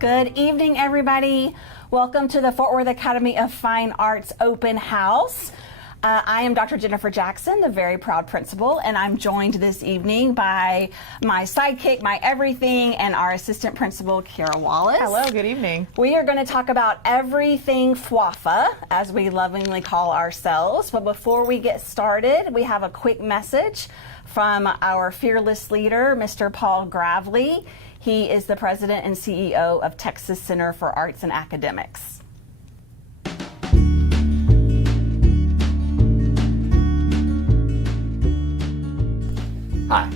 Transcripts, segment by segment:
Good evening, everybody. Welcome to the Fort Worth Academy of Fine Arts Open House. I am Dr. Jennifer Jackson, the very proud principal, and I'm joined this evening by my sidekick, my everything, and our assistant principal, Kara Wallace. Hello, good evening. We are going to talk about everything FWAFA, as we lovingly call ourselves. But before we get started, we have a quick message from our fearless leader, Mr. Paul Gravely. He is the president and CEO of Texas Center for Arts and Academics. Hi,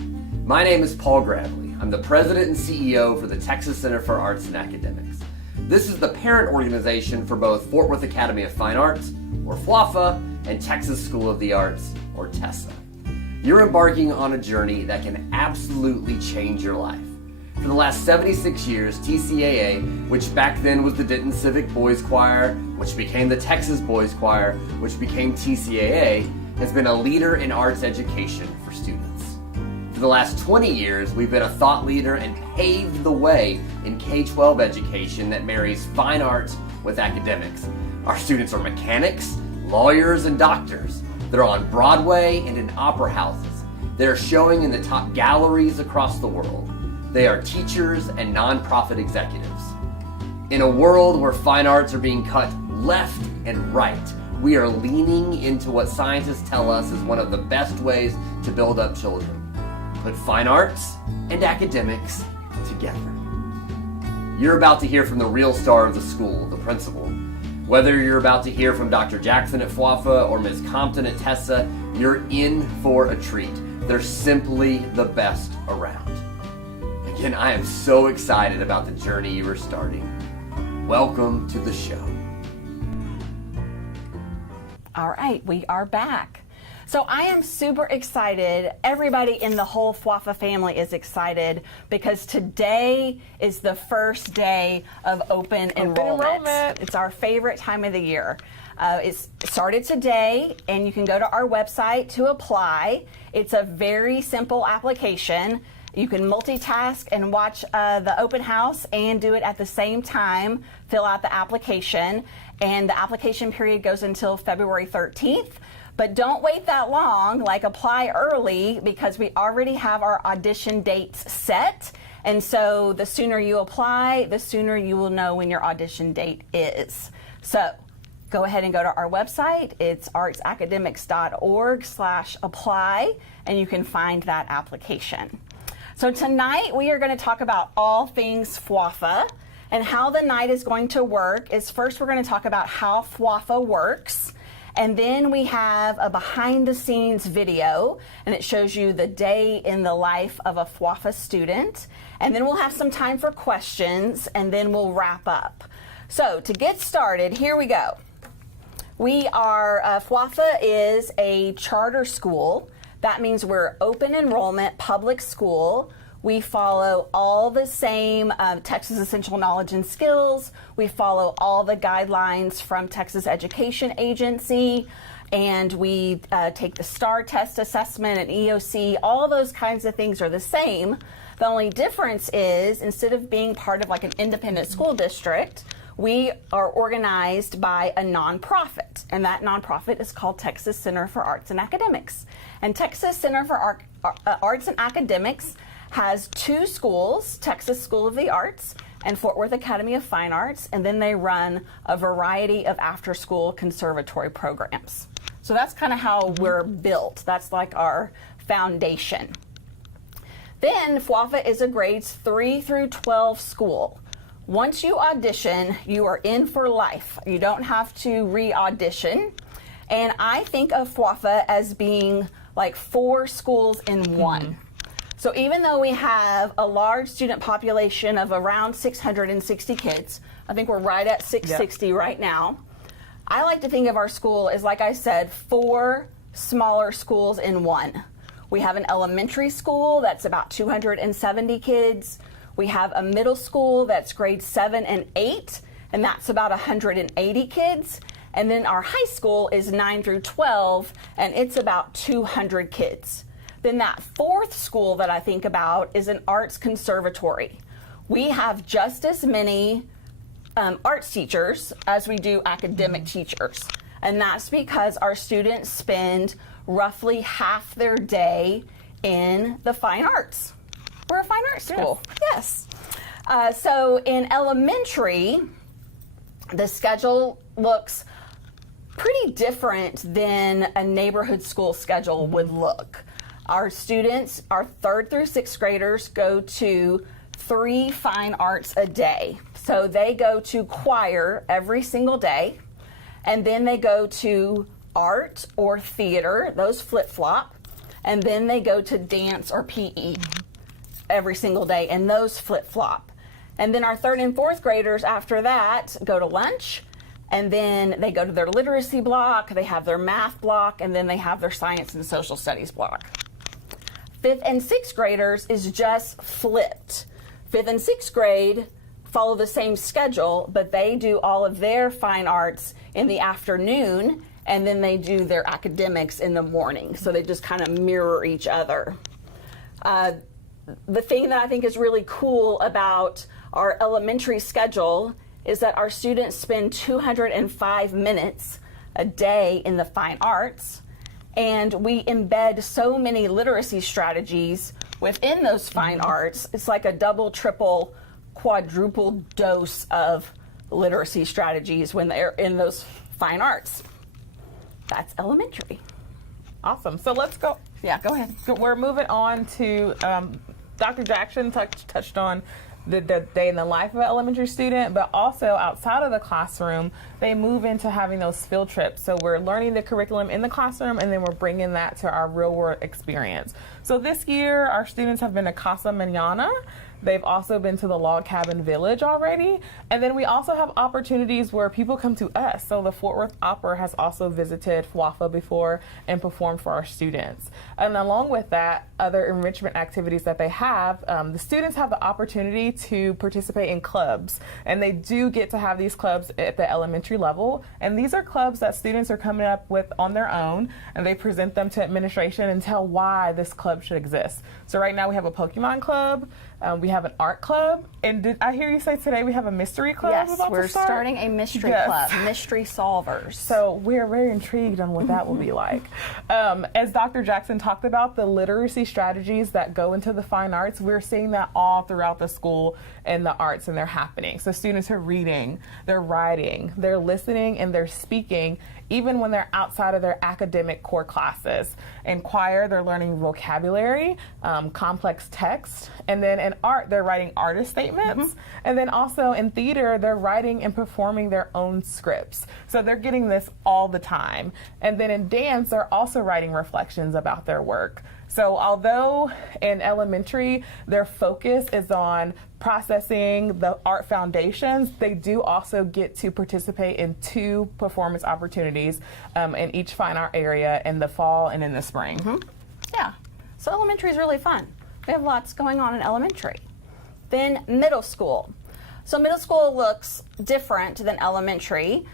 my name is Paul Gravely. I'm the president and CEO for the Texas Center for Arts and Academics. This is the parent organization for both Fort Worth Academy of Fine Arts, or FWAFA, and Texas School of the Arts, or TESA. You're embarking on a journey that can absolutely change your life. For the last 76 years, TCAA, which back then was the Denton Civic Boys Choir, which became the Texas Boys Choir, which became TCAA, has been a leader in arts education for students. For the last 20 years, we've been a thought leader and paved the way in K-12 education that marries fine arts with academics. Our students are mechanics, lawyers, and doctors. They're on Broadway and in opera houses. They're showing in the top galleries across the world. They are teachers and nonprofit executives. In a world where fine arts are being cut left and right, we are leaning into what scientists tell us is one of the best ways to build up children. Put fine arts and academics together. You're about to hear from the real star of the school, the principal. Whether you're about to hear from Dr. Jackson at FWAFA or Ms. Compton at TESA, you're in for a treat. They're simply the best around. Again, I am so excited about the journey you are starting. Welcome to the show. All right, we are back. So I am super excited. Everybody in the whole FWAFA family is excited because today is the first day of open enrollment. It's our favorite time of the year. It started today, and you can go to our website to apply. It's a very simple application. You can multitask and watch the open house and do it at the same time, fill out the application, and the application period goes until February 13th. But don't wait that long, apply early because we already have our audition dates set. And so the sooner you apply, the sooner you will know when your audition date is. So go ahead and go to our website. It's artsacademics.org/apply, and you can find that application. So tonight we are going to talk about all things FWAFA, and how the night is going to work is first we're going to talk about how FWAFA works, and then we have a behind the scenes video, and it shows you the day in the life of a FWAFA student, and then we'll have some time for questions, and then we'll wrap up. So to get started, here we go. We are, FWAFA is a charter school. That means we're open enrollment public school. We follow all the same Texas Essential Knowledge and Skills. We follow all the guidelines from Texas Education Agency, and we take the STAR test assessment and EOC. All those kinds of things are the same. The only difference is instead of being part of an independent school district, we are organized by a nonprofit, and that nonprofit is called Texas Center for Arts and Academics. And Texas Center for Arts and Academics has two schools, Texas School of the Arts and Fort Worth Academy of Fine Arts, and then they run a variety of after-school conservatory programs. So that's kind of how we're built. That's our foundation. Then FWAFA is a grades 3 through 12 school. Once you audition, you are in for life. You don't have to re-audition. And I think of FWAFA as being 4 schools in one. So even though we have a large student population of around 660 kids, I think we're right at 660 right now, I like to think of our school as, like I said, 4 smaller schools in one. We have an elementary school that's about 270 kids. We have a middle school that's grades 7 and 8, and that's about 180 kids. And then our high school is 9 through 12, and it's about 200 kids. Then that 4th school that I think about is an arts conservatory. we have just as many arts teachers as we do academic teachers. And that's because our students spend roughly half their day in the fine arts. We're a fine arts school. Yes. So in elementary, the schedule looks pretty different than a neighborhood school schedule would look. Our students, our 3rd through 6th graders, go to 3 fine arts a day. So they go to choir every single day, and then they go to art or theater, those flip-flop, and then they go to dance or PE every single day, and those flip-flop. And then our 3rd and 4th graders after that go to lunch, and then they go to their literacy block, they have their math block, and then they have their science and social studies block. 5th and 6th graders is just flipped. 5th and 6th grade follow the same schedule, but they do all of their fine arts in the afternoon, and then they do their academics in the morning. So they just kind of mirror each other. The thing that I think is really cool about our elementary schedule is that our students spend 205 minutes a day in the fine arts, and we embed so many literacy strategies within those fine arts. It's like a double, triple, quadruple dose of literacy strategies when they're in those fine arts. That's elementary. Awesome. So let's go. Yeah, go ahead. We're moving on to Dr. Jackson touched on the day in the life of an elementary student, but also outside of the classroom, they move into having those field trips. So we're learning the curriculum in the classroom, and then we're bringing that to our real world experience. So this year, our students have been to Casa Manana. They've also been to the Log Cabin Village already. And then we also have opportunities where people come to us. So the Fort Worth Opera has also visited FWAFA before and performed for our students. And along with that, other enrichment activities that they have, the students have the opportunity to participate in clubs. And they do get to have these clubs at the elementary level. And these are clubs that students are coming up with on their own, and they present them to administration and tell why this club should exist. So right now we have a Pokemon club. We have an art club, and did I hear you say today we have a mystery club? Yes, we're starting a mystery club, mystery solvers. So we're very intrigued on what that will be like. As Dr. Jackson talked about, the literacy strategies that go into the fine arts, we're seeing that all throughout the school and the arts, and they're happening. So students are reading, they're writing, they're listening, and they're speaking, even when they're outside of their academic core classes. In choir, they're learning vocabulary, complex text, and then in art, they're writing artist statements, and then also in theater, they're writing and performing their own scripts. So they're getting this all the time. And then in dance, they're also writing reflections about their work. So although in elementary, their focus is on processing the art foundations, they do also get to participate in 2 performance opportunities in each fine art area in the fall and in the spring. Yeah, so elementary is really fun. We have lots going on in elementary. Then middle school. So middle school looks different than elementary.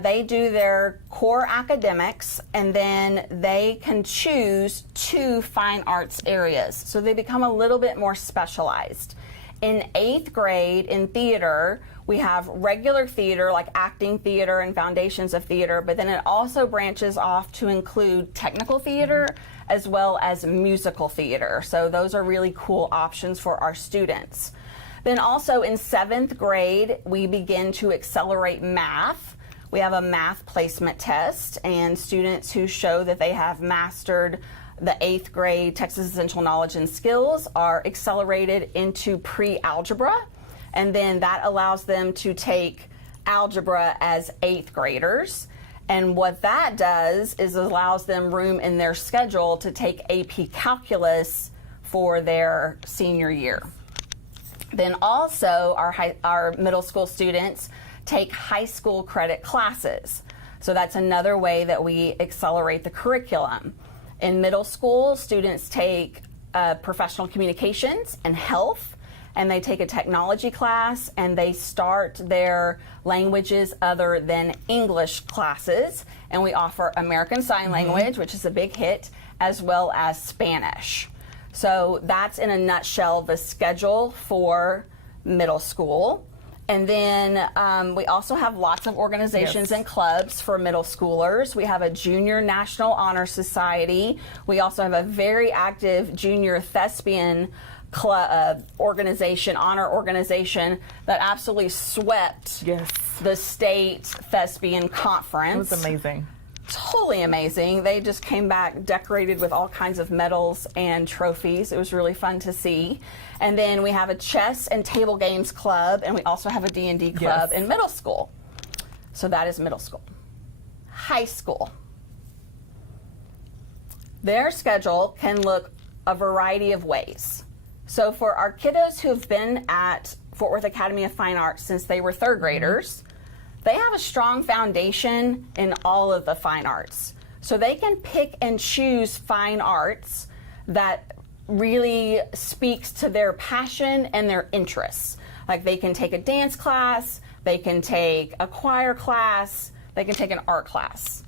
They do their core academics, and then they can choose 2 fine arts areas. So they become a little bit more specialized. In 8th grade, in theater, we have regular theater, like acting theater and foundations of theater, but then it also branches off to include technical theater as well as musical theater. So those are really cool options for our students. Then also in 7th grade, we begin to accelerate math. We have a math placement test, and students who show that they have mastered the 8th grade Texas Essential Knowledge and Skills are accelerated into pre-algebra, and then that allows them to take algebra as 8th graders. And what that does is allows them room in their schedule to take AP Calculus for their senior year. Then also our middle school students take high school credit classes. So that's another way that we accelerate the curriculum. In middle school, students take professional communications and health, and they take a technology class, and they start their languages other than English classes. And we offer American Sign Language, which is a big hit, as well as Spanish. So that's in a nutshell the schedule for middle school. And then we also have lots of organizations Yes. and clubs for middle schoolers. We have a Junior National Honor Society. We also have a very active Junior Thespian organization, honor organization, that absolutely swept Yes. the state thespian It conference. was amazing. Totally amazing. They just came back decorated with all kinds of medals and trophies. It was really fun to see. And then we have a chess and table games club, and we also have a D&D club Yes. in middle school. So that is middle school. High school. Their schedule can look a variety of ways. So for our kiddos who have been at Fort Worth Academy of Fine Arts since they were third graders, they have a strong foundation in all of the fine arts. So they can pick and choose fine arts that really speaks to their passion and their interests. Like they can take a dance class, they can take a choir class, they can take an art class.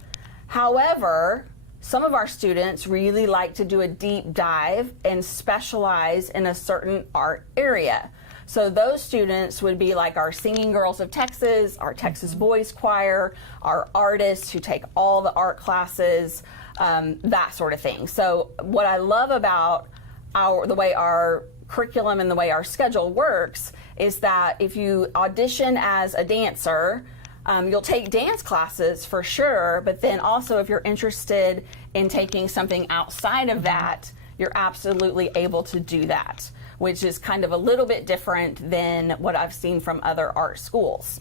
However, some of our students really like to do a deep dive and specialize in a certain art area. So those students would be like our Singing Girls of Texas, our Texas Boys Choir, our artists who take all the art classes, that sort of thing. So what I love about the way our curriculum and the way our schedule works is that if you audition as a dancer, you'll take dance classes for sure, but then also if you're interested in taking something outside of that, you're absolutely able to do that, which is kind of a little bit different than what I've seen from other art schools.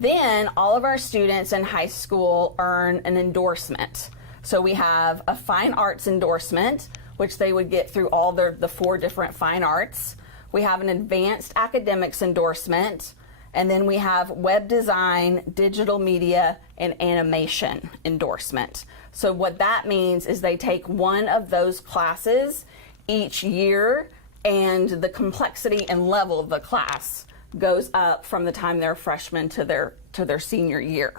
Then all of our students in high school earn an endorsement. So we have a fine arts endorsement, which they would get through all the 4 different fine arts. We have an advanced academics endorsement, and then we have web design, digital media, and animation endorsement. So what that means is they take one of those classes each year, and the complexity and level of the class goes up from the time they're freshmen to their senior year.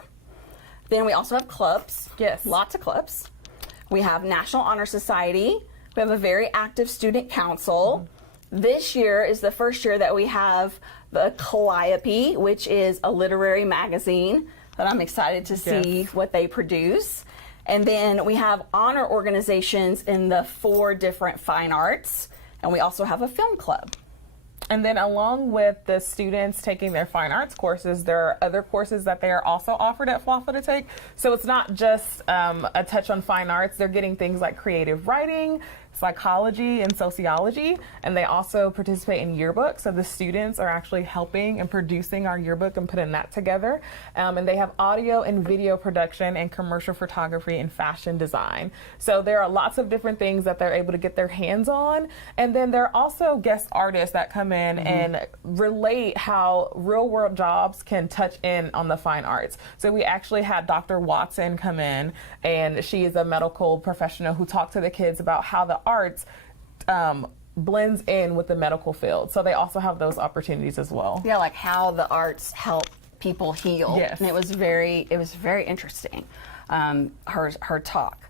Then we also have clubs. Yes. Lots of clubs. We have National Honor Society. We have a very active student council. This year is the first year that we have the Calliope, which is a literary magazine that I'm excited to see Yes. what they produce. And then we have honor organizations in the 4 different fine arts. And we also have a film club. And then along with the students taking their fine arts courses, there are other courses that they are also offered at FWAFA to take. So it's not just a touch on fine arts. They're getting things like creative writing, psychology, and sociology. And they also participate in yearbooks. So the students are actually helping and producing our yearbook and putting that together. And they have audio and video production and commercial photography and fashion design. So there are lots of different things that they're able to get their hands on. And then there are also guest artists that come in and relate how real world jobs can touch in on the fine arts. So we actually had Dr. Watson come in, and she is a medical professional who talked to the kids about how the arts blends in with the medical field. So they also have those opportunities as well. Yeah, like how the arts help people heal. Yes. And it was very interesting, her talk.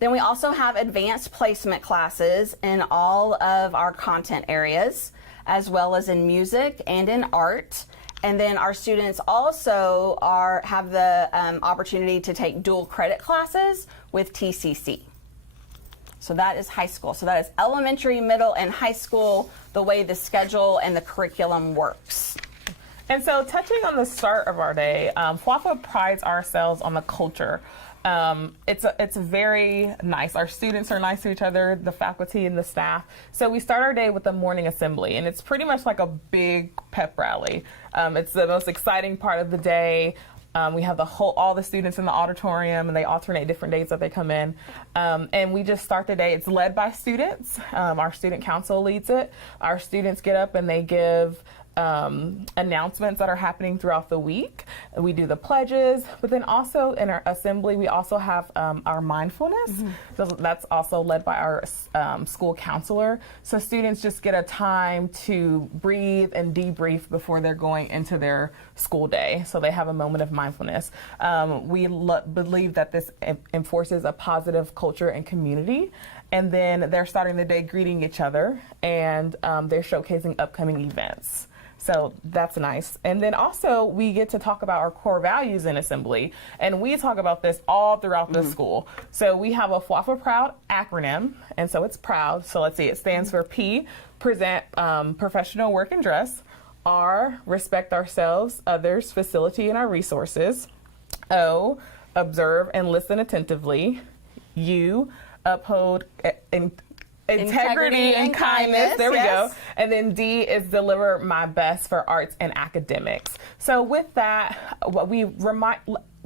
Then we also have advanced placement classes in all of our content areas, as well as in music and in art. And then our students also have the opportunity to take dual credit classes with TCC. So that is high school. So that is elementary, middle, and high school, the way the schedule and the curriculum works. And so touching on the start of our day, FWAFA prides ourselves on the culture. It's very nice. Our students are nice to each other, the faculty and the staff. So we start our day with a morning assembly, and it's pretty much like a big pep rally. It's the most exciting part of the day. We have all the students in the auditorium, and they alternate different days that they come in. And we just start the day. It's led by students. Our student council leads it. Our students get up and they give announcements that are happening throughout the week. We do the pledges, but then also in our assembly, we also have our mindfulness. So that's also led by our school counselor. So students just get a time to breathe and debrief before they're going into their school day. So they have a moment of mindfulness. We believe that this enforces a positive culture and community. And then they're starting the day greeting each other, and they're showcasing upcoming events. So that's nice. And then also we get to talk about our core values in assembly. And we talk about this all throughout the school. So we have a FWAFA Proud acronym. And so it's PROUD. So let's see, it stands for P, present professional work and dress. R, respect ourselves, others, facility, and our resources. O, observe and listen attentively. U, uphold integrity and kindness. There we go. And then D is deliver my best for arts and academics. So with that, what we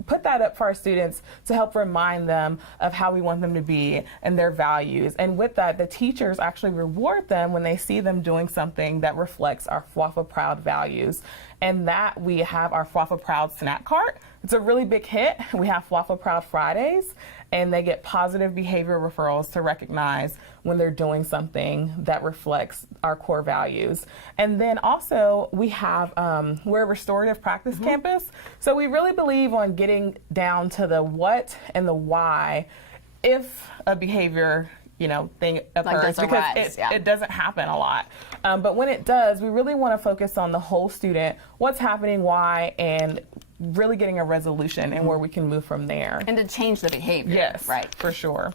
put that up for our students to help remind them of how we want them to be and their values. And with that, the teachers actually reward them when they see them doing something that reflects our FWAFA Proud values. And that we have our FWAFA Proud snack cart. It's a really big hit. We have FWAFA Proud Fridays, and they get positive behavior referrals to recognize when they're doing something that reflects our core values. And then also we have, we're a restorative practice campus. So we really believe on getting down to the what and the why if a behavior thing occurs, because it doesn't happen a lot. But when it does, we really want to focus on the whole student, what's happening, why, and really getting a resolution and where we can move from there. And to change the behavior. Yes, right. For sure.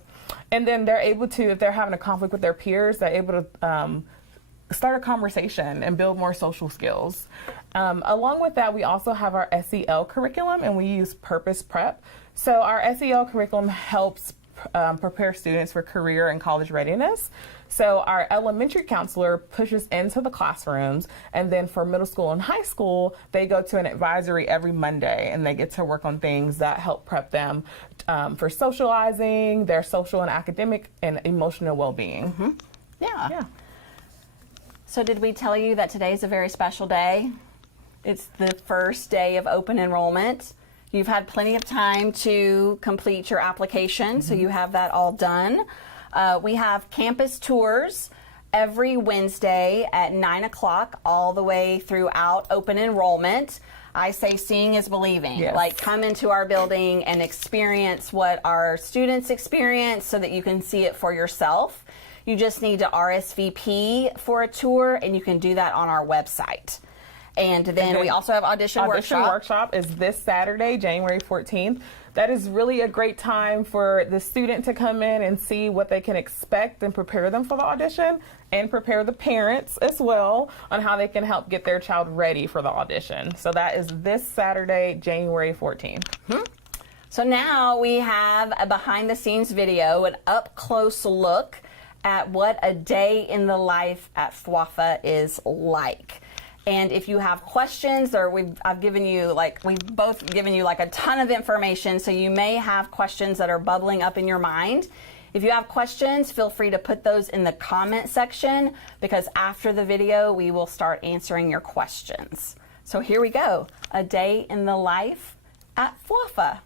And then they're able to, if they're having a conflict with their peers, they're able to start a conversation and build more social skills. Along with that, we also have our SEL curriculum, and we use Purpose Prep. So our SEL curriculum helps prepare students for career and college readiness. So our elementary counselor pushes into the classrooms, and then for middle school and high school, they go to an advisory every Monday, and they get to work on things that help prep them for socializing, their social and academic and emotional well-being. Yeah. So did we tell you that today is a very special day? It's the first day of open enrollment. You've had plenty of time to complete your application, so you have that all done. We have campus tours every Wednesday at 9 o'clock all the way throughout open enrollment. I say seeing is believing. Yes. Like, come into our building and experience what our students experience so that you can see it for yourself. You just need to RSVP for a tour, and you can do that on our website. And then we also have audition workshop is this Saturday, January 14th. That is really a great time for the student to come in and see what they can expect and prepare them for the audition, and prepare the parents as well on how they can help get their child ready for the audition. So that is this Saturday, January 14th. So now we have a behind the scenes video, an up close look at what a day in the life at FWAFA is like. And if you have questions, or we've both given you like a ton of information, so you may have questions that are bubbling up in your mind. If you have questions, feel free to put those in the comment section, because after the video, we will start answering your questions. So here we go, a day in the life at FWAFA.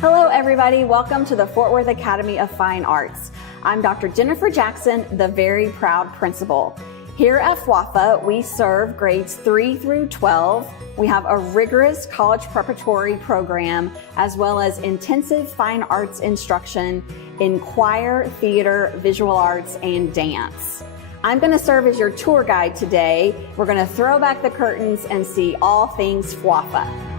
Hello everybody, welcome to the Fort Worth Academy of Fine Arts. I'm Dr. Jennifer Jackson, the very proud principal. Here at FWAFA, we serve grades 3 through 12. We have a rigorous college preparatory program, as well as intensive fine arts instruction in choir, theater, visual arts, and dance. I'm going to serve as your tour guide today. We're going to throw back the curtains and see all things FWAFA.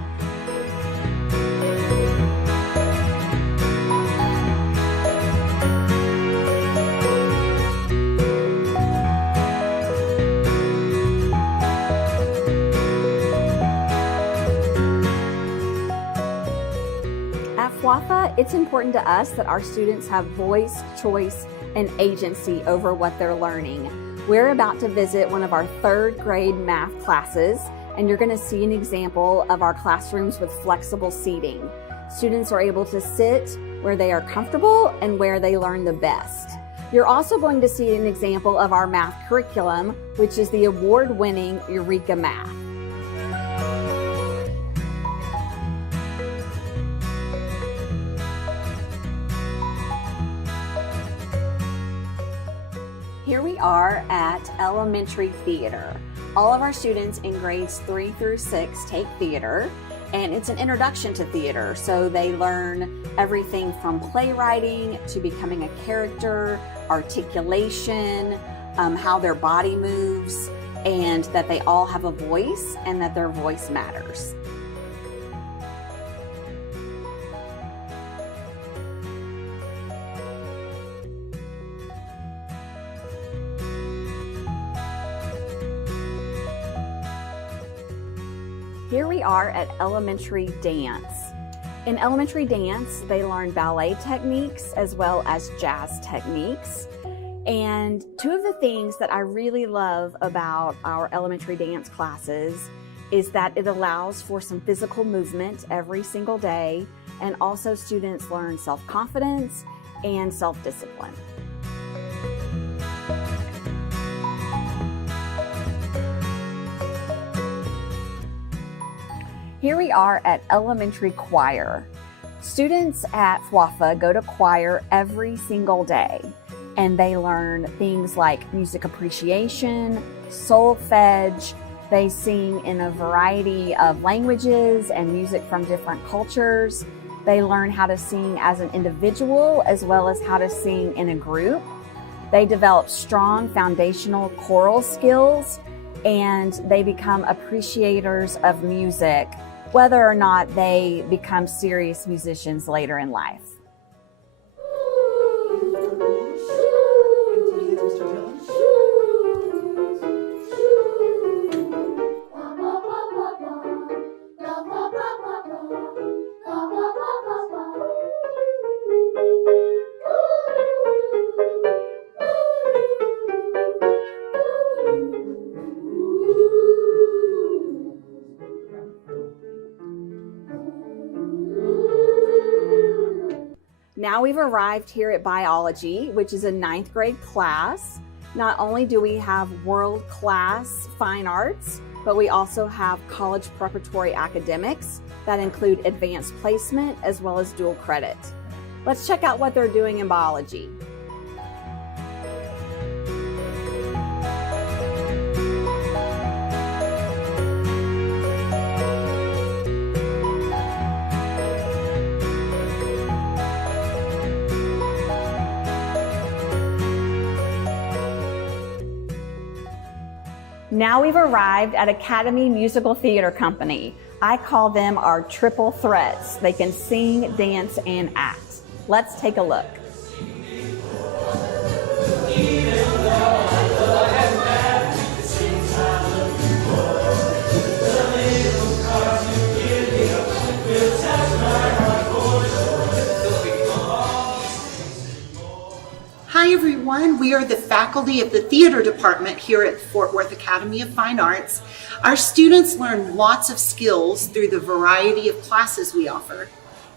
FWAFA, it's important to us that our students have voice, choice, and agency over what they're learning. We're about to visit one of our 3rd grade math classes, and you're going to see an example of our classrooms with flexible seating. Students are able to sit where they are comfortable and where they learn the best. You're also going to see an example of our math curriculum, which is the award-winning Eureka Math. Here we are at elementary theater. All of our students in grades 3 through 6 take theater, and it's an introduction to theater. So they learn everything from playwriting to becoming a character, articulation, how their body moves, and that they all have a voice and that their voice matters. Here we are at elementary dance. In elementary dance, they learn ballet techniques as well as jazz techniques. And two of the things that I really love about our elementary dance classes is that it allows for some physical movement every single day, and also students learn self-confidence and self-discipline. Here we are at elementary choir. Students at FWAFA go to choir every single day, and they learn things like music appreciation, solfege. They sing in a variety of languages and music from different cultures. They learn how to sing as an individual as well as how to sing in a group. They develop strong foundational choral skills, and they become appreciators of music, whether or not they become serious musicians later in life. Now we've arrived here at biology, which is a 9th grade class. Not only do we have world-class fine arts, but we also have college preparatory academics that include advanced placement as well as dual credit. Let's check out what they're doing in biology. Now we've arrived at Academy Musical Theater Company. I call them our triple threats. They can sing, dance, and act. Let's take a look. Hi everyone, we are the faculty of the theater department here at Fort Worth Academy of Fine Arts. Our students learn lots of skills through the variety of classes we offer.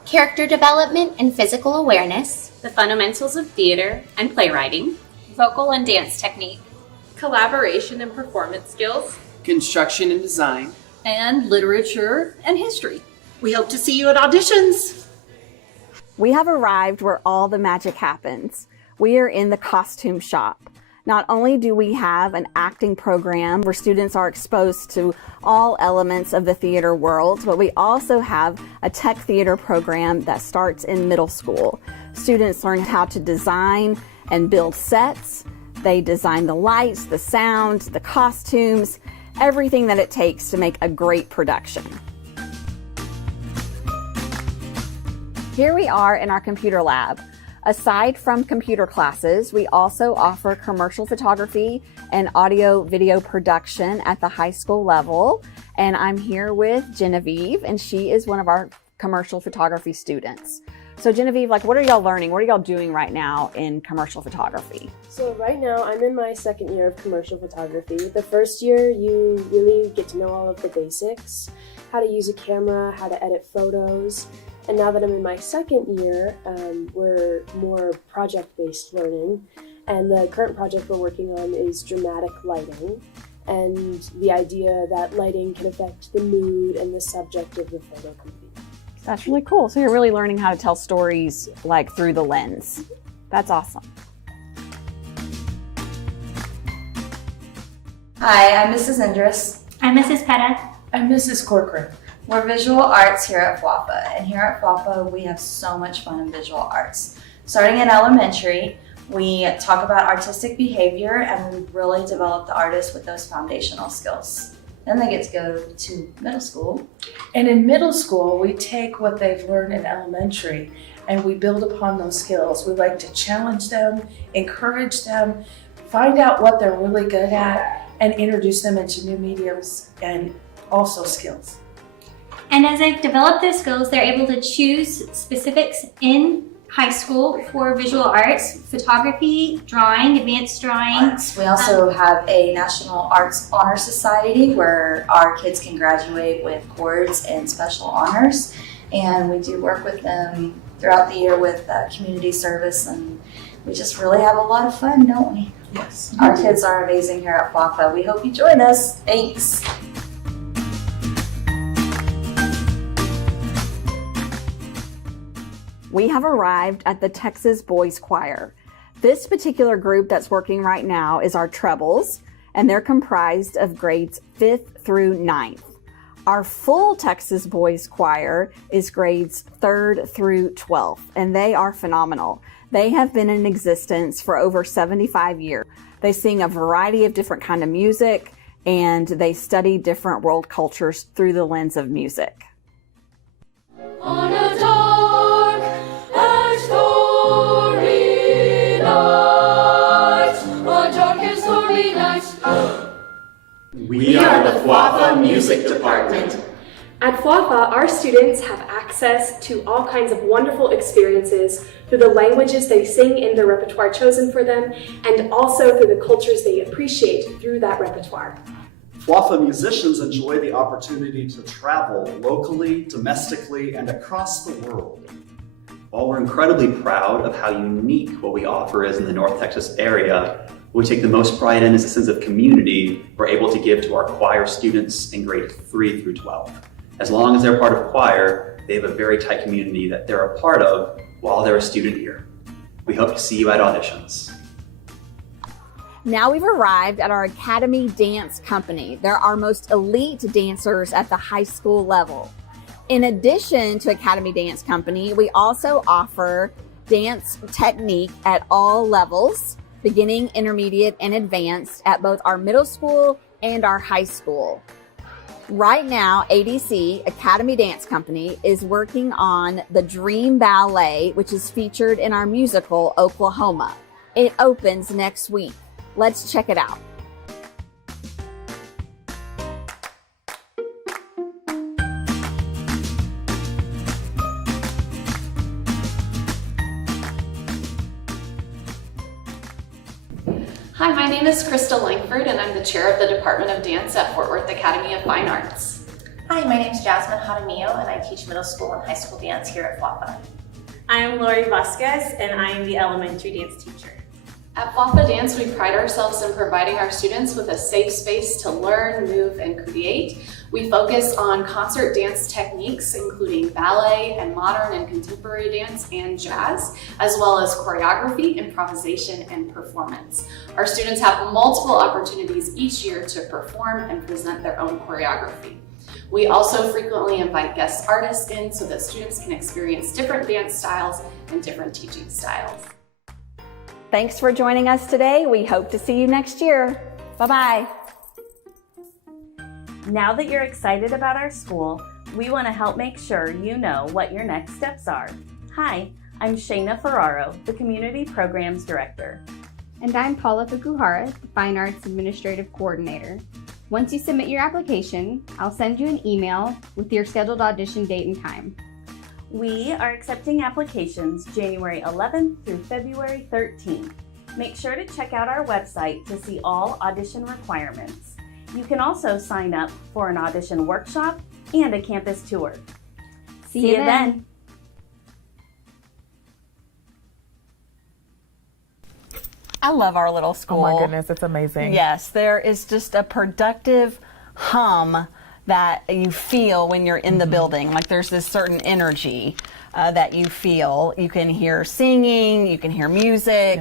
Character development and physical awareness, the fundamentals of theater and playwriting, vocal and dance technique, collaboration and performance skills, construction and design, and literature and history. We hope to see you at auditions. We have arrived where all the magic happens. We are in the costume shop. Not only do we have an acting program where students are exposed to all elements of the theater world, but we also have a tech theater program that starts in middle school. Students learn how to design and build sets. They design the lights, the sound, the costumes, everything that it takes to make a great production. Here we are in our computer lab. Aside from computer classes, we also offer commercial photography and audio video production at the high school level. And I'm here with Genevieve, and she is one of our commercial photography students. So Genevieve, what are y'all learning? What are y'all doing right now in commercial photography? So right now I'm in my second year of commercial photography. The first year you really get to know all of the basics, how to use a camera, how to edit photos. And now that I'm in my second year, we're more project-based learning. And the current project we're working on is dramatic lighting, and the idea that lighting can affect the mood and the subject of the photo can be. That's really cool. So you're really learning how to tell stories through the lens. That's awesome. Hi, I'm Mrs. Indris. I'm Mrs. Petta. I'm Mrs. Corcoran. We're visual arts here at FWAFA, and here at FWAFA we have so much fun in visual arts. Starting in elementary, we talk about artistic behavior and we really develop the artists with those foundational skills. Then they get to go to middle school. And in middle school, we take what they've learned in elementary and we build upon those skills. We like to challenge them, encourage them, find out what they're really good at, and introduce them into new mediums and also skills. And as they've developed their skills, they're able to choose specifics in high school for visual arts, photography, drawing, advanced drawing. We also have a National Arts Honor Society where our kids can graduate with cords and special honors. And we do work with them throughout the year with community service, and we just really have a lot of fun, don't we? Yes. Our kids are amazing here at FWAFA. We hope you join us. Thanks. We have arrived at the Texas Boys Choir. This particular group that's working right now is our trebles, and they're comprised of grades 5th through 9th. Our full Texas Boys Choir is grades 3rd through 12th, and they are phenomenal. They have been in existence for over 75 years. They sing a variety of different kind of music, and they study different world cultures through the lens of music. On a dark and stormy night, a dark and stormy night. We are the FWAFA Music Department. At FWAFA, our students have access to all kinds of wonderful experiences through the languages they sing in the repertoire chosen for them, and also through the cultures they appreciate through that repertoire. FWAFA musicians enjoy the opportunity to travel locally, domestically, and across the world. While we're incredibly proud of how unique what we offer is in the North Texas area, what we take the most pride in is a sense of community we're able to give to our choir students in grade 3 through 12. As long as they're part of choir, they have a very tight community that they're a part of while they're a student here. We hope to see you at auditions. Now we've arrived at our Academy Dance Company. They're our most elite dancers at the high school level. In addition to Academy Dance Company, we also offer dance technique at all levels, beginning, intermediate, and advanced at both our middle school and our high school. Right now, ADC, Academy Dance Company, is working on the Dream Ballet, which is featured in our musical, Oklahoma. It opens next week. Let's check it out. Hi, my name is Krista Langford and I'm the chair of the Department of Dance at Fort Worth Academy of Fine Arts. Hi, my name is Jasmine Jaramillo and I teach middle school and high school dance here at FWAFA. I am Lori Vasquez and I am the elementary dance teacher. At FWAFA Dance, we pride ourselves in providing our students with a safe space to learn, move, and create. We focus on concert dance techniques, including ballet and modern and contemporary dance and jazz, as well as choreography, improvisation, and performance. Our students have multiple opportunities each year to perform and present their own choreography. We also frequently invite guest artists in so that students can experience different dance styles and different teaching styles. Thanks for joining us today. We hope to see you next year. Bye-bye. Now that you're excited about our school, we want to help make sure you know what your next steps are. Hi, I'm Shayna Ferraro, the Community Programs Director. And I'm Paula Fukuhara, the Fine Arts Administrative Coordinator. Once you submit your application, I'll send you an email with your scheduled audition date and time. We are accepting applications January 11th through February 13th. Make sure to check out our website to see all audition requirements. You can also sign up for an audition workshop and a campus tour. See you then. I love our little school. Oh my goodness, it's amazing. Yes, there is just a productive hum that you feel when you're in the building. Like there's this certain energy that you feel. You can hear singing, you can hear music,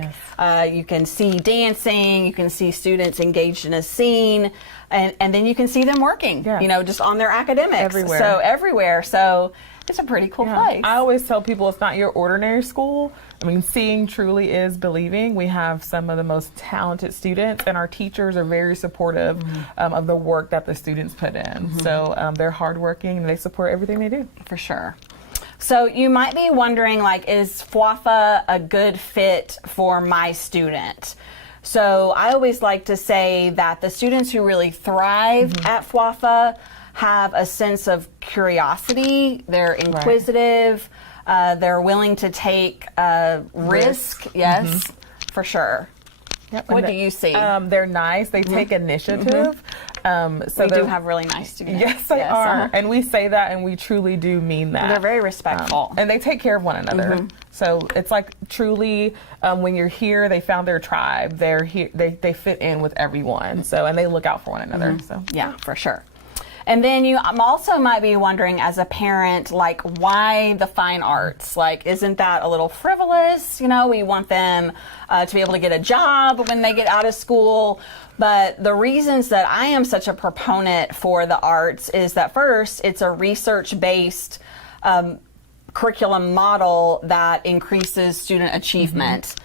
you can see dancing, you can see students engaged in a scene, and then you can see them working, you know, just on their academics. Everywhere. So it's a pretty cool place. I always tell people it's not your ordinary school. I mean, seeing truly is believing. We have some of the most talented students, and our teachers are very supportive of the work that the students put in. So they're hardworking and they support everything they do. For sure. So you might be wondering, like, is FWAFA a good fit for my student? So I always like to say that the students who really thrive at FWAFA have a sense of curiosity, they're inquisitive, they're willing to take risk. Yes, for sure. Yep. What do you see? They're nice, they take initiative. So we do have really nice students. Yes, they are. And we say that, and we truly do mean that. They're very respectful. And they take care of one another. So it's like truly, when you're here, they found their tribe. They're here, they fit in with everyone. So, and they look out for one another. So yeah, for sure. And then you also might be wondering as a parent, like, why the fine arts? Like, isn't that a little frivolous? You know, we want them to be able to get a job when they get out of school. But the reasons that I am such a proponent for the arts is that first, it's a research-based curriculum model that increases student achievement.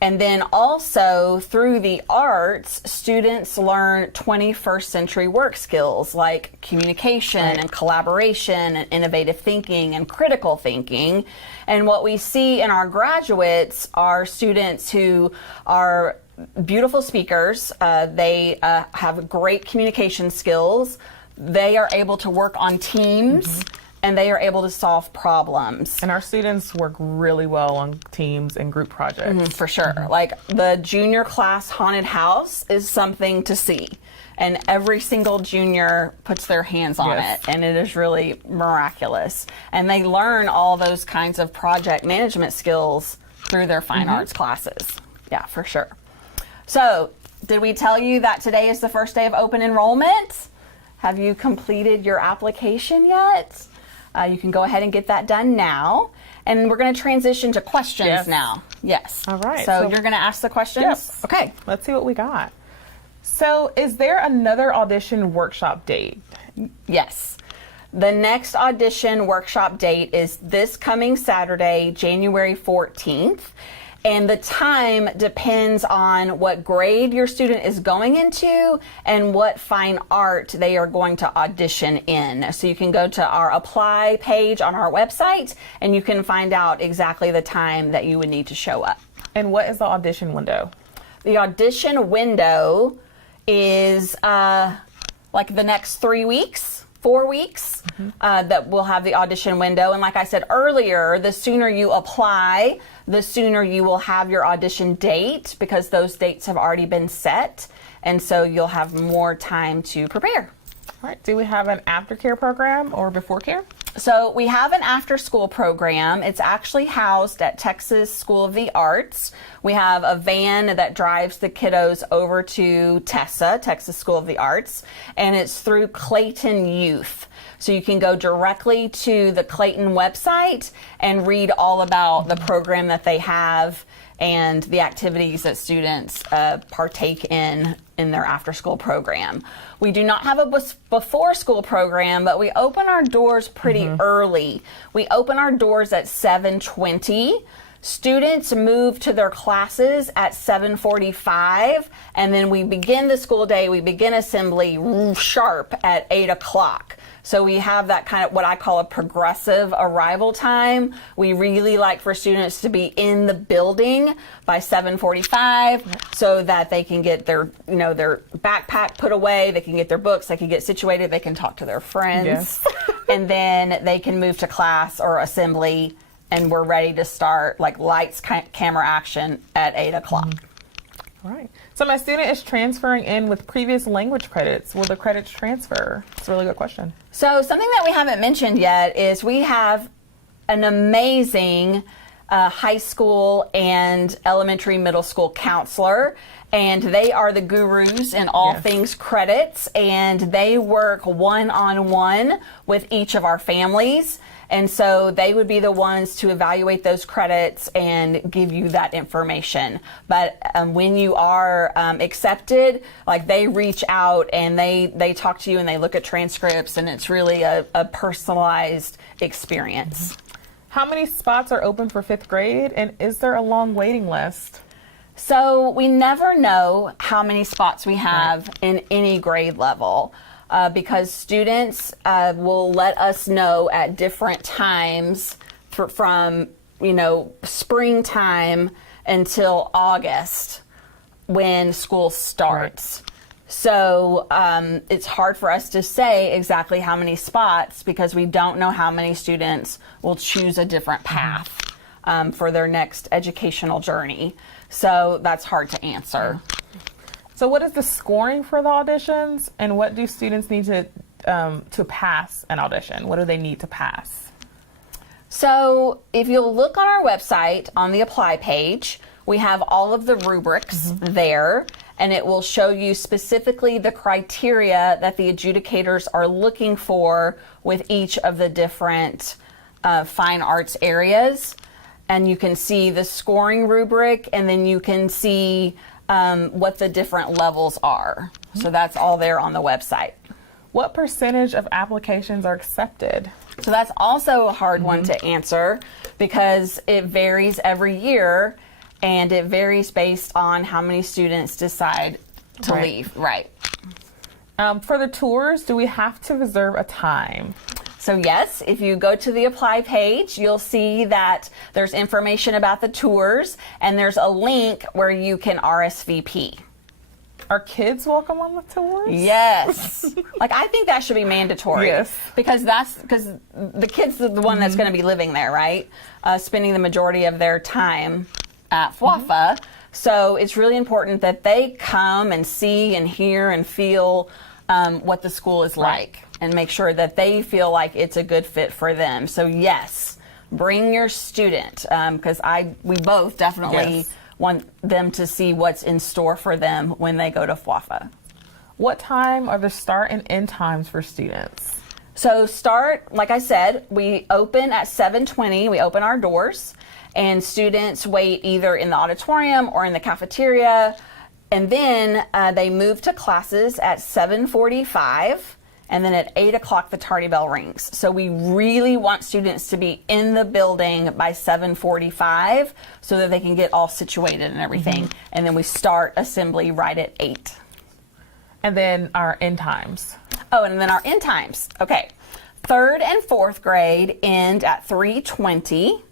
And then also through the arts, students learn 21st century work skills like communication and collaboration and innovative thinking and critical thinking. And what we see in our graduates are students who are beautiful speakers. They have great communication skills. They are able to work on teams. And they are able to solve problems. And our students work really well on teams and group projects. For sure. Like the junior class haunted house is something to see. And every single junior puts their hands on it. And it is really miraculous. And they learn all those kinds of project management skills through their fine arts classes. Yeah, for sure. So, did we tell you that today is the first day of open enrollment? Have you completed your application yet? You can go ahead and get that done now. And we're going to transition to questions now. Yes. All right. So you're going to ask the questions? Yes. Okay. Let's see what we got. So is there another audition workshop date? Yes. The next audition workshop date is this coming Saturday, January 14th. And the time depends on what grade your student is going into and what fine art they are going to audition in. So you can go to our apply page on our website and you can find out exactly the time that you would need to show up. And what is the audition window? The audition window is like the next 3 weeks. 4 weeks that we'll have the audition window. And like I said earlier, the sooner you apply, the sooner you will have your audition date because those dates have already been set. And so you'll have more time to prepare. All right. Do we have an aftercare program or before care? So we have an after-school program. It's actually housed at Texas School of the Arts. We have a van that drives the kiddos over to TESA, Texas School of the Arts, and it's through Clayton Youth. So you can go directly to the Clayton website and read all about the program that they have and the activities that students partake in their after-school program. We do not have a before-school program, but we open our doors pretty early. We open our doors at 7:20. Students move to their classes at 7:45, and then we begin the school day, we begin assembly sharp at 8 o'clock. So we have that kind of what I call a progressive arrival time. We really like for students to be in the building by 7:45 so that they can get their, their backpack put away, they can get their books, they can get situated, they can talk to their friends, and then they can move to class or assembly, and we're ready to start like lights, camera, action at 8 o'clock. All right. So my student is transferring in with previous language credits. Will the credits transfer? It's a really good question. So something that we haven't mentioned yet is we have an amazing high school and elementary middle school counselor, and they are the gurus in all things credits, and they work one-on-one with each of our families. And so they would be the ones to evaluate those credits and give you that information. But when you are accepted, like, they reach out and they talk to you and they look at transcripts, and it's really a personalized experience. How many spots are open for 5th grade, and is there a long waiting list? So we never know how many spots we have in any grade level. Because students will let us know at different times from springtime until August when school starts. So it's hard for us to say exactly how many spots, because we don't know how many students will choose a different path for their next educational journey. So that's hard to answer. So what is the scoring for the auditions, and what do students need to pass an audition? What do they need to pass? So if you'll look on our website on the apply page, we have all of the rubrics there, and it will show you specifically the criteria that the adjudicators are looking for with each of the different fine arts areas. And you can see the scoring rubric, and then you can see what the different levels are. So that's all there on the website. What percentage of applications are accepted? So that's also a hard one to answer, because it varies every year, and it varies based on how many students decide to leave. Right. For the tours, do we have to reserve a time? So yes, if you go to the apply page, you'll see that there's information about the tours, and there's a link where you can RSVP. Are kids welcome on the tours? Yes. Like, I think that should be mandatory. Yes. Because the kids are the one that's going to be living there, right? Spending the majority of their time at FWAFA. So it's really important that they come and see and hear and feel what the school is like, and make sure that they feel like it's a good fit for them. So yes, bring your student, because we both definitely want them to see what's in store for them when they go to FWAFA. What time are the start and end times for students? So start, like I said, we open at 7:20. We open our doors, and students wait either in the auditorium or in the cafeteria. And then they move to classes at 7:45, and then at 8 o'clock the tardy bell rings. So we really want students to be in the building by 7:45 so that they can get all situated and everything. And then we start assembly right at 8. And then our end times. Oh, and then our end times. Okay. 3rd and 4th grade end at 3:20.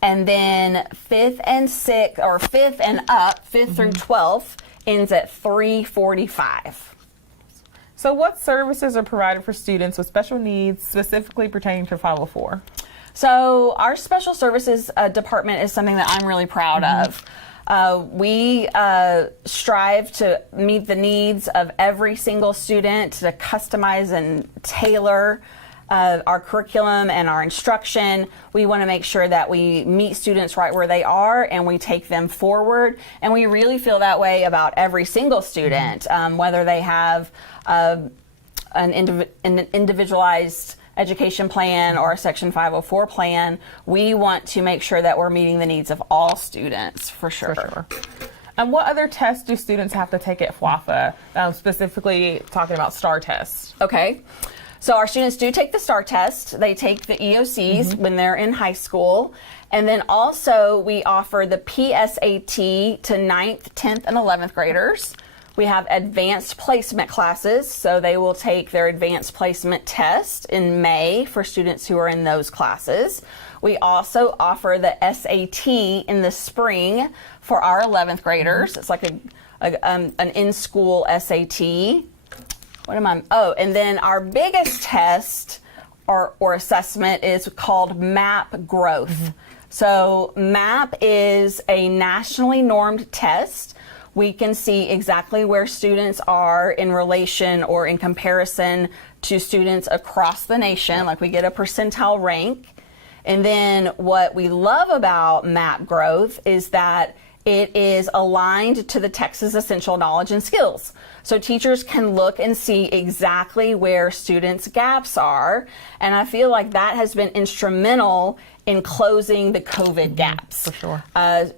And then 5th and 6th, or 5th and up, 5th through 12th, ends at 3:45. So what services are provided for students with special needs, specifically pertaining to 504? So our special services department is something that I'm really proud of. We strive to meet the needs of every single student, to customize and tailor our curriculum and our instruction. We want to make sure that we meet students right where they are, and we take them forward. And we really feel that way about every single student, whether they have an individualized education plan or a Section 504 plan. We want to make sure that we're meeting the needs of all students, for sure. And what other tests do students have to take at FWAFA, specifically talking about STAR tests? Okay. So our students do take the STAR test. They take the EOCs when they're in high school. And then also we offer the PSAT to 9th, 10th, and 11th graders. We have advanced placement classes, so they will take their advanced placement test in May for students who are in those classes. We also offer the SAT in the spring for our 11th graders. It's like an in-school SAT. And then our biggest test or assessment is called MAP Growth. So MAP is a nationally normed test. We can see exactly where students are in relation or in comparison to students across the nation. Like, we get a percentile rank. And then what we love about MAP growth is that it is aligned to the Texas Essential Knowledge and Skills. So teachers can look and see exactly where students' gaps are. And I feel like that has been instrumental in closing the COVID gaps. For sure.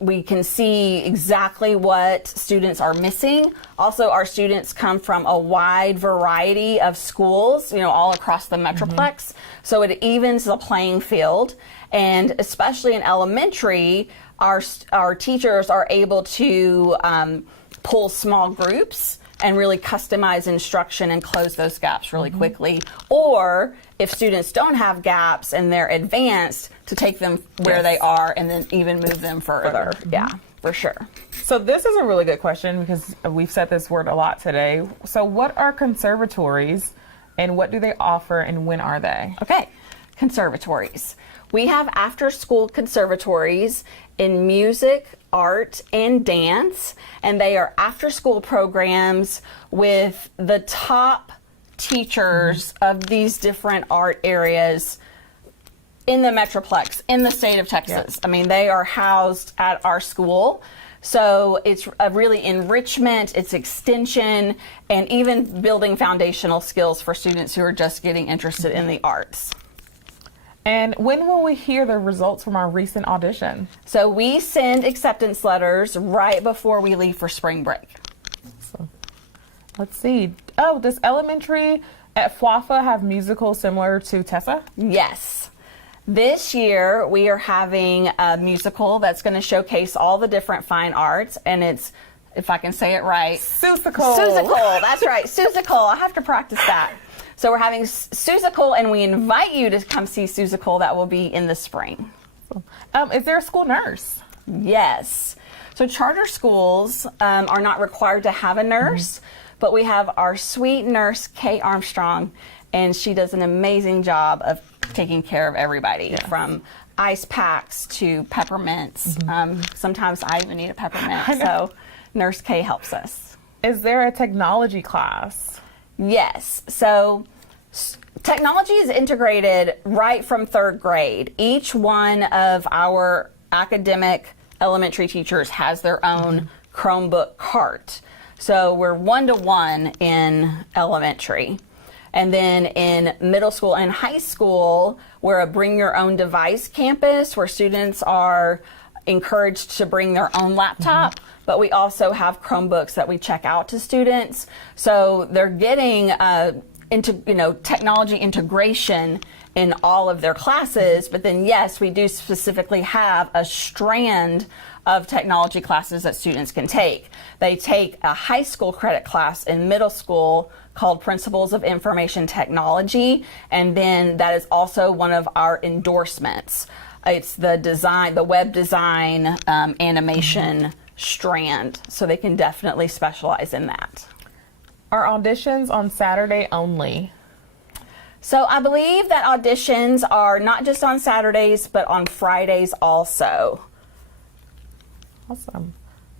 We can see exactly what students are missing. Also, our students come from a wide variety of schools, all across the Metroplex. So it evens the playing field. And especially in elementary, our teachers are able to pull small groups and really customize instruction and close those gaps really quickly. Or if students don't have gaps and they're advanced, to take them where they are and then even move them further. Yeah, for sure. So this is a really good question because we've said this word a lot today. So what are conservatories and what do they offer and when are they? Okay, conservatories. We have after-school conservatories in music, art, and dance, and they are after-school programs with the top teachers of these different art areas in the Metroplex, in the state of Texas. I mean, they are housed at our school. So it's a really enrichment, it's extension, and even building foundational skills for students who are just getting interested in the arts. And when will we hear the results from our recent audition? So we send acceptance letters right before we leave for spring break. So, let's see. Oh, does elementary at FWAFA have musicals similar to Tessa? Yes. This year we are having a musical that's going to showcase all the different fine arts, and it's, if I can say it right, Susical. Susical, that's right, Susical. I have to practice that. So we're having Susical, and we invite you to come see Susical. That will be in the spring. Is there a school nurse? Yes. So charter schools are not required to have a nurse, but we have our sweet nurse, Kay Armstrong, and she does an amazing job of taking care of everybody, from ice packs to peppermints. Sometimes I even need a peppermint, so Nurse Kay helps us. Is there a technology class? Yes. So technology is integrated right from third grade. Each one of our academic elementary teachers has their own Chromebook cart. So we're one-to-one in elementary. And then in middle school and high school, we're a bring your own device campus where students are encouraged to bring their own laptop, but we also have Chromebooks that we check out to students. So they're getting technology integration in all of their classes, but then yes, we do specifically have a strand of technology classes that students can take. They take a high school credit class in middle school called Principles of Information Technology, and then that is also one of our endorsements. It's the design, the web design, animation strand, so they can definitely specialize in that. Are auditions on Saturday only? So I believe that auditions are not just on Saturdays, but on Fridays also. Awesome.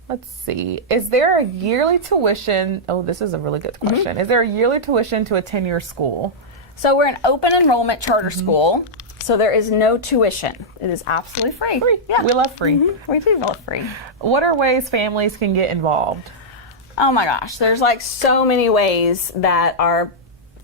Let's see. Is there a yearly tuition? Oh, this is a really good question. Is there a yearly tuition to attend your school? So we're an open enrollment charter school, so there is no tuition. It is absolutely free. Yeah. We love free. We do love free. What are ways families can get involved? Oh my gosh, there's like so many ways that our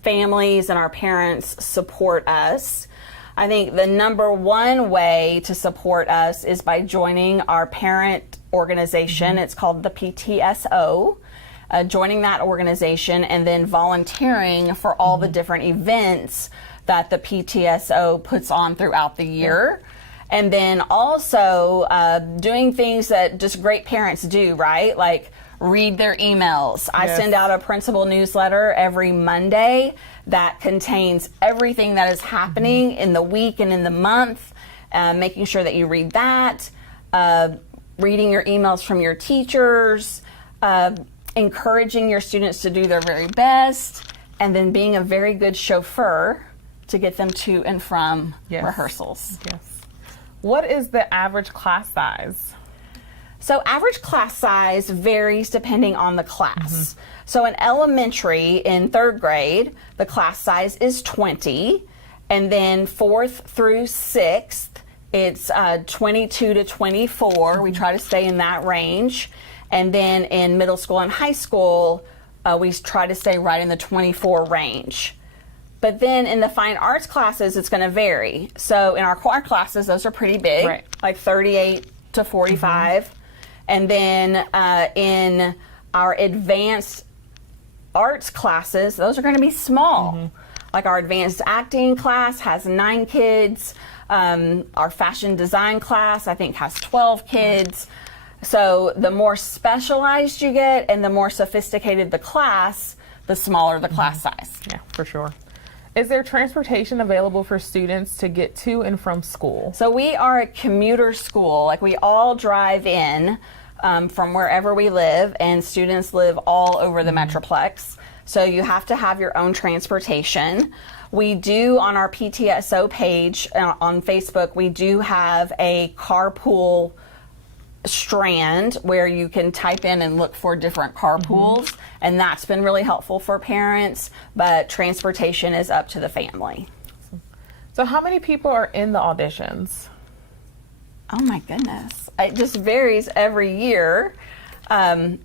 families and our parents support us. I think the number one way to support us is by joining our parent organization. It's called the PTSO. Joining that organization and then volunteering for all the different events that the PTSO puts on throughout the year. And then also doing things that just great parents do, right? Like read their emails. I send out a principal newsletter every Monday that contains everything that is happening in the week and in the month, making sure that you read that, reading your emails from your teachers, encouraging your students to do their very best, and then being a very good chauffeur to get them to and from rehearsals. Yes. What is the average class size? So average class size varies depending on the class. So in elementary, in third grade, the class size is 20. And then 4th through 6th, it's 22 to 24. We try to stay in that range. And then in middle school and high school, we try to stay right in the 24 range. But then in the fine arts classes, it's going to vary. So in our choir classes, those are pretty big, like 38 to 45. And then in our advanced arts classes, those are going to be small. Like our advanced acting class has 9 kids. Our fashion design class, I think, has 12 kids. So the more specialized you get and the more sophisticated the class, the smaller the class size. Yeah, for sure. Is there transportation available for students to get to and from school? So we are a commuter school. Like, we all drive in from wherever we live, and students live all over the Metroplex. So you have to have your own transportation. We do, on our PTSO page on Facebook, we do have a carpool strand where you can type in and look for different carpools, and that's been really helpful for parents, but transportation is up to the family. So how many people are in the auditions? Oh my goodness. It just varies every year. I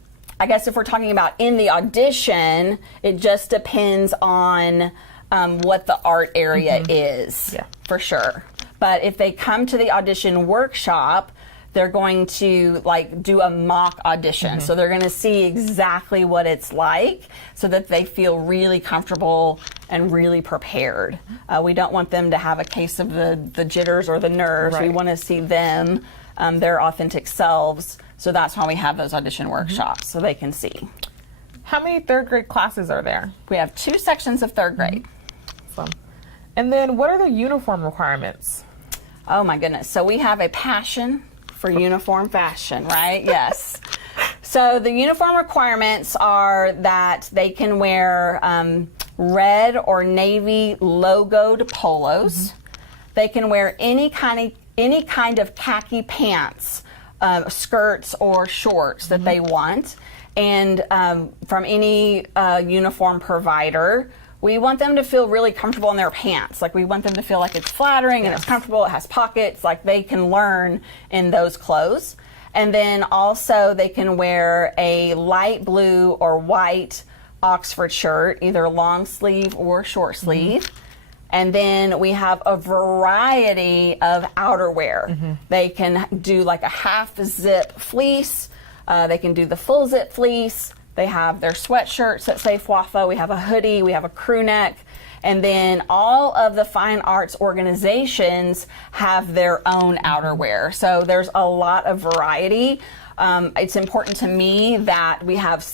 guess if we're talking about in the audition, it just depends on what the art area is, for sure. But if they come to the audition workshop, they're going to do a mock audition. So they're going to see exactly what it's like so that they feel really comfortable and really prepared. We don't want them to have a case of the jitters or the nerves. We want to see them, their authentic selves. So that's why we have those audition workshops, so they can see. How many 3rd grade classes are there? We have 2 sections of 3rd grade. Awesome. And then what are the uniform requirements? Oh my goodness. So we have a passion for uniform fashion, right? Yes. So the uniform requirements are that they can wear red or navy logoed polos. They can wear any kind of khaki pants, skirts or shorts that they want. And from any uniform provider, we want them to feel really comfortable in their pants. Like, we want them to feel like it's flattering and it's comfortable, it has pockets, like they can learn in those clothes. And then also they can wear a light blue or white Oxford shirt, either long sleeve or short sleeve. And then we have a variety of outerwear. They can do like a half zip fleece, they can do the full zip fleece. They have their sweatshirts that say FWAFA. We have a hoodie. We have a crew neck. And then all of the fine arts organizations have their own outerwear. So there's a lot of variety. It's important to me that we have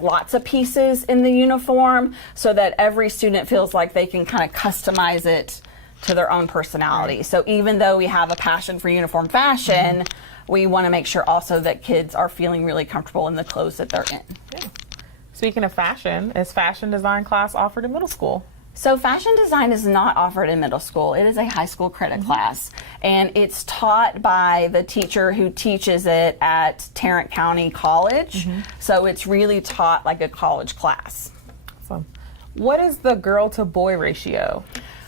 lots of pieces in the uniform so that every student feels like they can kind of customize it to their own personality. So even though we have a passion for uniform fashion, we want to make sure also that kids are feeling really comfortable in the clothes that they're in. Speaking of fashion, is fashion design class offered in middle school? So fashion design is not offered in middle school. It is a high school credit class, and it's taught by the teacher who teaches it at Tarrant County College. So it's really taught like a college class. Awesome. What is the girl to boy ratio?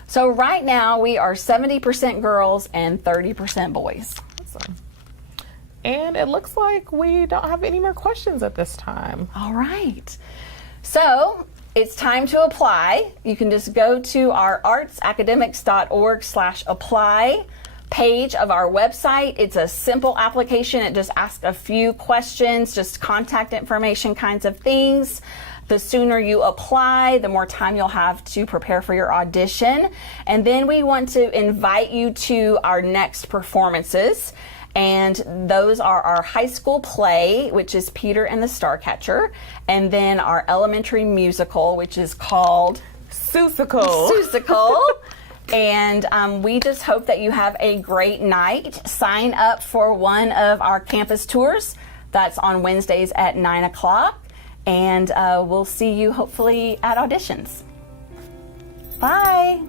So right now we are 70% girls and 30% boys. Awesome. And it looks like we don't have any more questions at this time. All right. So it's time to apply. You can just go to our artsacademics.org/apply page of our website. It's a simple application. It just asks a few questions, just contact information kinds of things. The sooner you apply, the more time you'll have to prepare for your audition. And then we want to invite you to our next performances. And those are our high school play, which is Peter and the Starcatcher, and then our elementary musical, which is called Seussical. And we just hope that you have a great night. Sign up for one of our campus tours. That's on Wednesdays at 9 o'clock. And we'll see you hopefully at auditions. Bye.